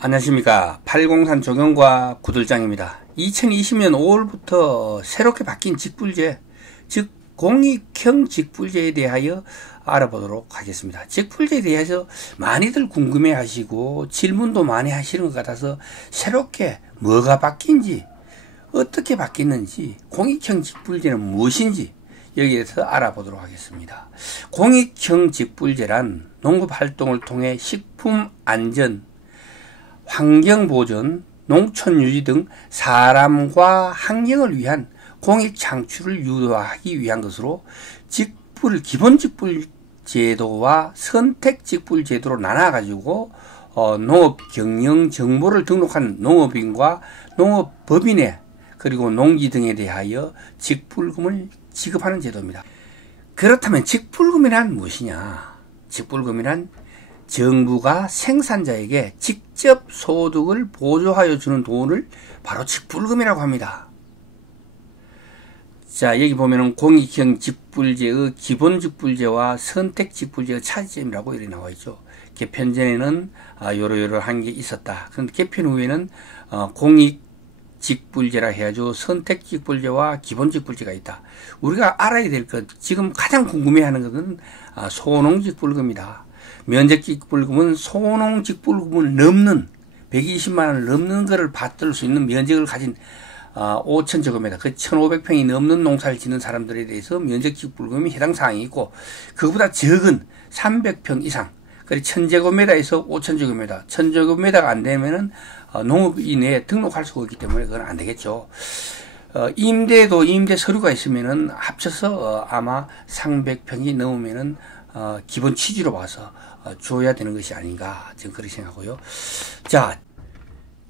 안녕하십니까. 803 조경과 구들장입니다. 2020년 5월부터 새롭게 바뀐 직불제, 즉 공익형 직불제에 대하여 알아보도록 하겠습니다. 직불제에 대해서 많이들 궁금해 하시고 질문도 많이 하시는 것 같아서 새롭게 뭐가 바뀐지, 어떻게 바뀌는지, 공익형 직불제는 무엇인지 여기에 대해서 알아보도록 하겠습니다. 공익형 직불제란 농업활동을 통해 식품안전, 환경보전, 농촌유지 등 사람과 환경을 위한 공익 창출을 유도하기 위한 것으로 기본직불제도와 선택직불제도로 나눠가지고 농업경영 정보를 등록한 농업인과 농업법인에 그리고 농지 등에 대하여 직불금을 지급하는 제도입니다. 그렇다면 직불금이란 무엇이냐? 직불금이란 정부가 생산자에게 직접 소득을 보조하여 주는 돈을 바로 직불금이라고 합니다. 자, 여기 보면은 공익형 직불제의 기본직불제와 선택직불제의 차이점이라고 이렇게 나와 있죠. 개편 전에는 요러요러한 게 있었다. 그런데 개편 후에는 공익직불제라 해야죠. 선택직불제와 기본직불제가 있다. 우리가 알아야 될 것, 지금 가장 궁금해하는 것은 소농직불금이다. 면적직불금은 소농직불금을 넘는 120만 원을 넘는 것을 받을 수 있는 면적을 가진 5,000제곱미터, 그 1,500평이 넘는 농사를 짓는 사람들에 대해서 면적직불금이 해당 사항이 있고, 그보다 적은 300평 이상, 그리고 1,000제곱미터에서 5,000제곱미터, 1,000제곱미터가 안 되면은 농업인에 등록할 수가 없기 때문에 그건 안 되겠죠. 임대 서류가 있으면은 합쳐서 아마 300평이 넘으면은 기본 취지로 봐서 줘야 되는 것이 아닌가 저는 그렇게 생각하고요. 자,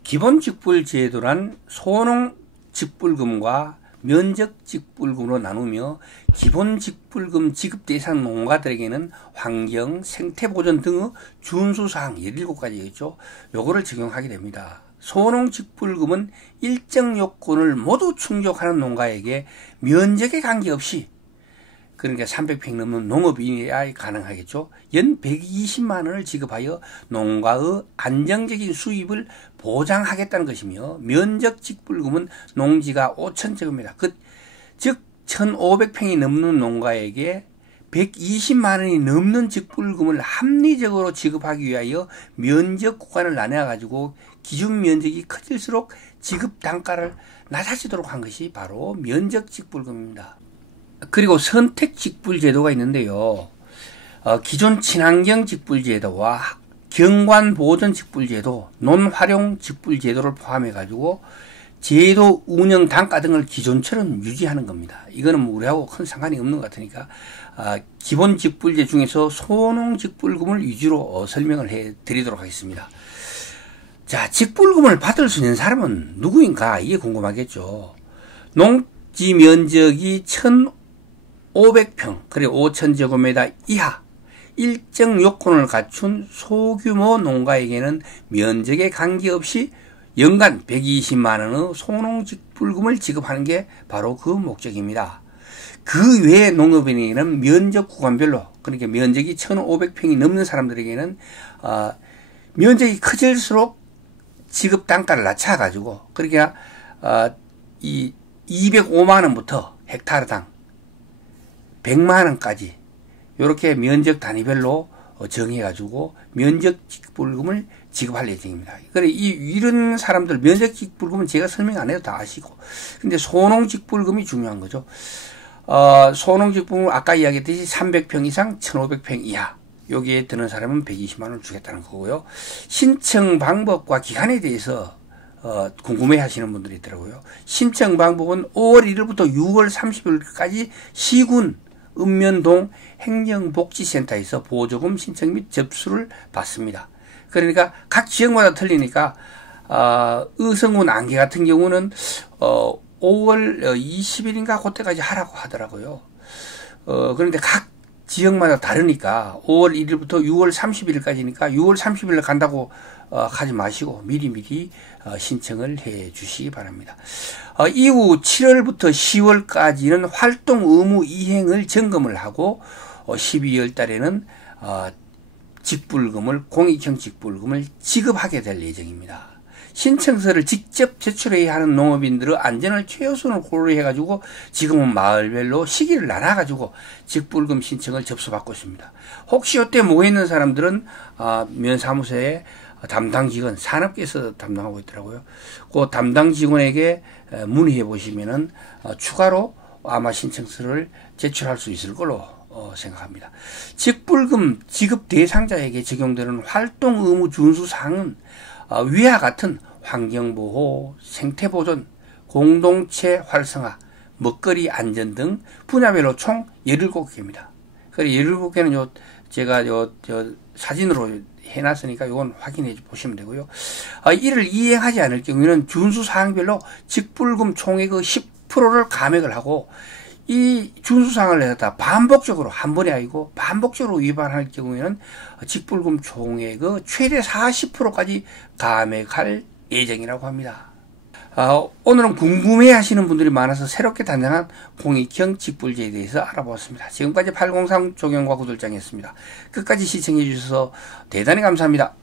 기본직불제도란 소농직불금과 면적직불금으로 나누며 기본직불금 지급 대상 농가들에게는 환경, 생태보전 등의 준수사항 17가지겠죠. 요거를 적용하게 됩니다. 소농직불금은 일정 요건을 모두 충족하는 농가에게 면적에 관계없이, 그러니까 300평 넘는 농업인이야 가능하겠죠. 연 120만 원을 지급하여 농가의 안정적인 수입을 보장하겠다는 것이며, 면적직불금은 농지가 5,000제곱미터, 즉 1,500평이 넘는 농가에게 120만 원이 넘는 직불금을 합리적으로 지급하기 위하여 면적 구간을 나눠 가지고 기준 면적이 커질수록 지급 단가를 낮아지도록 한 것이 바로 면적직불금입니다. 그리고 선택직불제도가 있는데요. 기존 친환경 직불제도와 경관보전직불제도, 논활용직불제도를 포함해 가지고 제도 운영 단가 등을 기존처럼 유지하는 겁니다. 이거는 우리하고 큰 상관이 없는 것 같으니까 기본 직불제 중에서 소농직불금을 위주로 설명을 해 드리도록 하겠습니다. 자, 직불금을 받을 수 있는 사람은 누구인가? 이게 궁금하겠죠. 농지 면적이 1,500평, 그리고 5,000제곱미터 이하 일정 요건을 갖춘 소규모 농가에게는 면적에 관계없이 연간 120만 원의 소농직불금을 지급하는 게 바로 그 목적입니다. 그 외의 농업인에게는 면적 구간별로, 그러니까 면적이 1,500평이 넘는 사람들에게는 면적이 커질수록 지급 단가를 낮춰가지고, 그러니까 이 205만 원부터 헥타르당 100만 원까지 이렇게 면적 단위별로 정해가지고 면적직불금을 지급할 예정입니다. 그래, 이런 사람들 면적직불금은 제가 설명 안 해도 다 아시고, 근데 소농직불금이 중요한 거죠. 소농직불금 아까 이야기했듯이 300평 이상 1,500평 이하 여기에 드는 사람은 120만 원을 주겠다는 거고요. 신청 방법과 기간에 대해서 궁금해 하시는 분들이 있더라고요. 신청 방법은 5월 1일부터 6월 30일까지 시군 읍면동 행정복지센터에서 보조금 신청 및 접수를 받습니다. 그러니까 각 지역마다 틀리니까 의성군 안개 같은 경우는 5월 20일인가 그때까지 하라고 하더라고요. 그런데 각 지역마다 다르니까 5월 1일부터 6월 30일까지니까 6월 30일에 간다고 하지 마시고 미리미리 신청을 해 주시기 바랍니다. 이후 7월부터 10월까지는 활동 의무 이행을 점검을 하고 12월 달에는 직불금을 공익형 직불금을 지급하게 될 예정입니다. 신청서를 직접 제출해야 하는 농업인들의 안전을 최우선으로 고려해가지고 지금은 마을별로 시기를 나눠가지고 직불금 신청을 접수받고 있습니다. 혹시 이때 모여있는 사람들은 면사무소에 담당 직원, 산업계에서 담당하고 있더라고요. 그 담당 직원에게 문의해 보시면은 추가로 아마 신청서를 제출할 수 있을 걸로 생각합니다. 직불금 지급 대상자에게 적용되는 활동 의무 준수 사항은 위와 같은 환경보호, 생태보존, 공동체 활성화, 먹거리 안전 등 분야별로 총 17개입니다. 그래 17개는 제가 사진으로 해놨으니까 이건 확인해 보시면 되고요. 이를 이행하지 않을 경우에는 준수 사항별로 직불금 총액의 10%를 감액을 하고 이 준수사항을 내다 반복적으로 한 번이 아니고 반복적으로 위반할 경우에는 직불금 총액의 최대 40%까지 감액할 예정이라고 합니다. 오늘은 궁금해 하시는 분들이 많아서 새롭게 단장한 공익형 직불제에 대해서 알아보았습니다. 지금까지 803 조경과 구들장이었습니다. 끝까지 시청해 주셔서 대단히 감사합니다.